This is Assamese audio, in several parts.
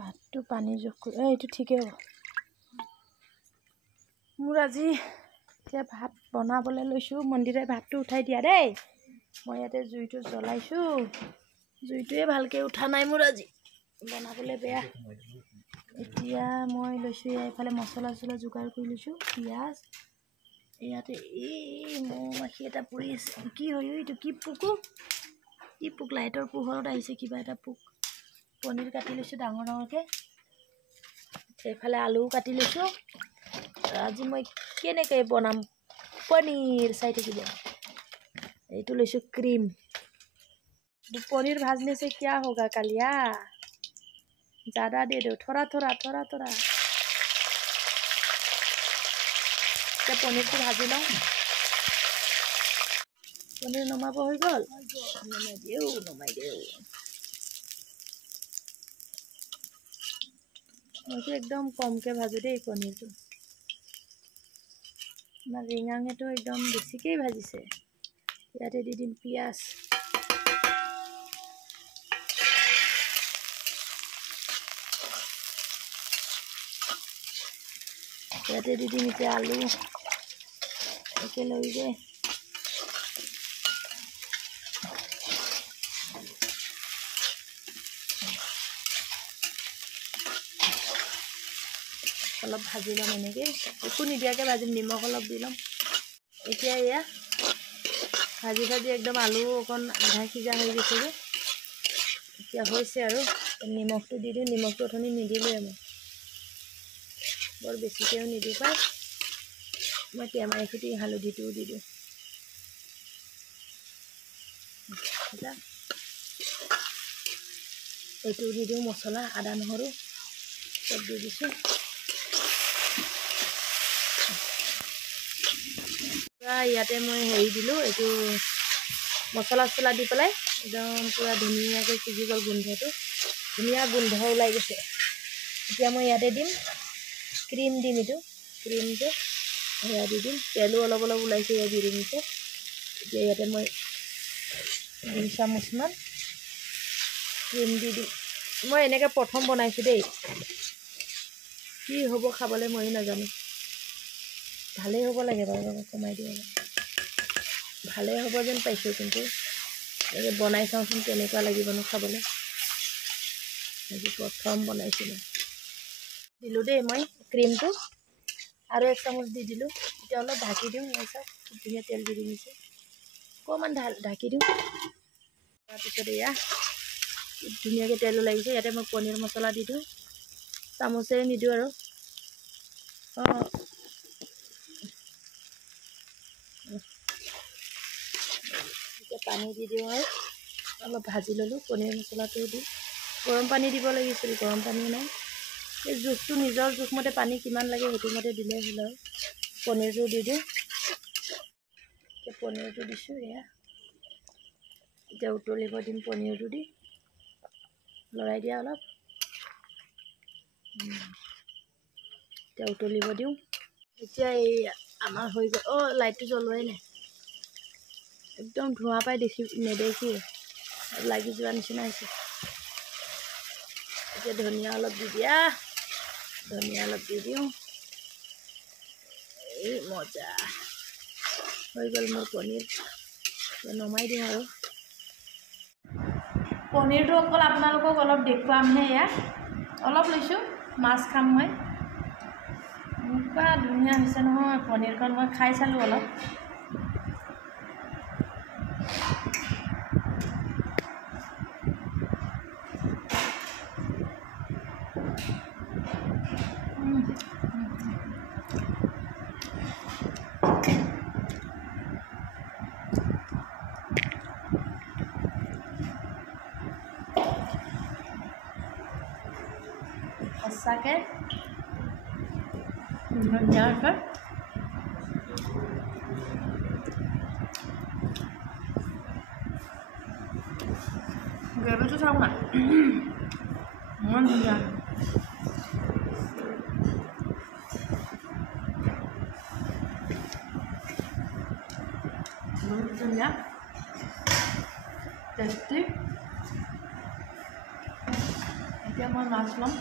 ভাতটো পানী যোগ কৰি এইটো ঠিকেই হ'ব। মোৰ আজি এতিয়া ভাত বনাবলৈ লৈছোঁ। মন্দিৰে ভাতটো উঠাই দিয়া দেই। মই ইয়াতে জুইটো জ্বলাইছোঁ। জুইটোৱে ভালকৈ উঠা নাই মোৰ আজি, বনাবলৈ বেয়া। এতিয়া মই লৈছোঁ এইফালে মছলা চছলা যোগাৰ কৰি লৈছোঁ। পিঁয়াজ ইয়াতে এই মৌ মাখি এটা পৰি আছে। কি হয় এইটো? কি পোকো? কি পোক? লাইটৰ পোহৰত আহিছে কিবা এটা পোক। পনীৰ কাটি লৈছোঁ ডাঙৰ ডাঙৰকৈ। এইফালে আলুও কাটি লৈছোঁ। আজি মই কেনেকৈ বনাম পনীৰ চাই থাকিব। এইটো লৈছোঁ ক্ৰীম। पनीर भाजने से क्या होगा कालिया? ज़्यादा दे दो, थोड़ा थोड़ा थोड़ा थोड़ा। क्या पनीर को भाजी लूँ? पनीर नमाब हो गल, नमाई देऊ नमाई देऊ। मुझे एकदम कम के भाजो दे पनीर तो। ना रिंगांगे तो एकदम बेसी के भाजी से। याते दी दिम पियाज। याते दी दिम इते आलू। एके लई दे। अलप भाजी लम एनेके एकु निदियाके भाजिम निमख अलप দি লম এতিয়া এয়া भाजी भाजी एकदम आलू অকন আধা সিজা হৈ গৈছে যে এতিয়া হৈছে আৰু নিমখটো দি দিও নিমখটো অথনি নিদিলে মই বৰ বেছিকেও নিদি পাই মই টেমাই খুটি হালধিটো দি দিও এটা এইটো দি দিও মছলা আদা নহৰু সব দি দিছো ইয়াতে মই হেৰি দিলো এইটো মছলা চলা দি পেলাই একদম পুৰা ধুনীয়াকৈ সিজি গল গোন্ধটো ধুনীয়া গোন্ধ ওলাই গৈছে এতিয়া মই ইয়াতে দিম ক্ৰীম দিম এইটো ক্ৰীমটো এয়া দি দিম তেলো অলপ অলপ ওলাইছে এয়া দি দিম এতিয়া ইয়াতে মই 2 চামুচমান ক্ৰীম দি দিম মই এনেকৈ প্ৰথম বনাইছো দেই কি হ'ব খাবলৈ মই নাজানো ভালে হ'ব লাগে বাৰু কমাই দিও ভালে হ'ব যেন পাইছো কিন্তু এই বনাই চাওচোন কেনেকুৱা লাগিব ন খাবলৈ আজি প্ৰথম বনাইছো দিলো দেই মই ক্ৰীমটো আৰু 1 চামুচ দি দিলো এতিয়া অলপ ঢাকি দিও এসা ধুনীয়া তেল দি দিছো কমান ঢাকি দিও তাৰপিছত এয়া ধুনীয়াকৈ তেল ওলাইছে ইয়াতে মই পনীৰ মছলা দি দিও চামুচেৰে নিদিও আৰু পানী দি দিও আৰু অলপ ভাজি ললো পনীৰ মছলাটো দি গৰম পানী দিব লাগিছিল গৰম পানী নাই এই জুখটো নিজৰ জুখমতে পানী কিমান লাগে হেতু মতে দিলে হল আৰু পনীৰটো দি দিও পনীৰটো দিছো এয়া এতিয়া উতলিব দিম পনীৰটো দি লৰাই দিয়া অলপ এতিয়া উতলিব দিও এতিয়া এই আমাৰ হৈ গ'ল লাইটটো জ্বলোৱাই নাই एकदम धुआ पाई देखी नेदेखी लगी जोৱা নিচিনা হৈছে এতিয়া ধনিয়া অলপ দি দিয়া ধনিয়া অলপ দি দিও এই মজা হৈ গ'ল মোৰ পনীৰ নমাই দিও আৰু পনীৰটো অকল আপোনালোকক অলপ দেখুৱামহে ইয়া অলপ লৈছো মাছ খাম মই ধুনীয়া হৈছে নহয় পনীৰখন মই খাই চালো অলপ सके धनिया से ग्रेवी तो चाहूँगा मन धनिया बहुत धनिया टेस्टी এতিয়া মই মাছ ল'ম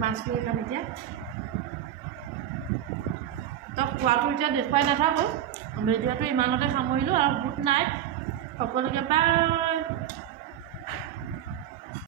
মাছখিনি খাম এতিয়া তো খোৱাটো এতিয়া দেখুৱাই নাথাকোঁ ভিডিঅ'টো ইমানতে সামৰিলোঁ আৰু গুড নাইট সকলোকে বাই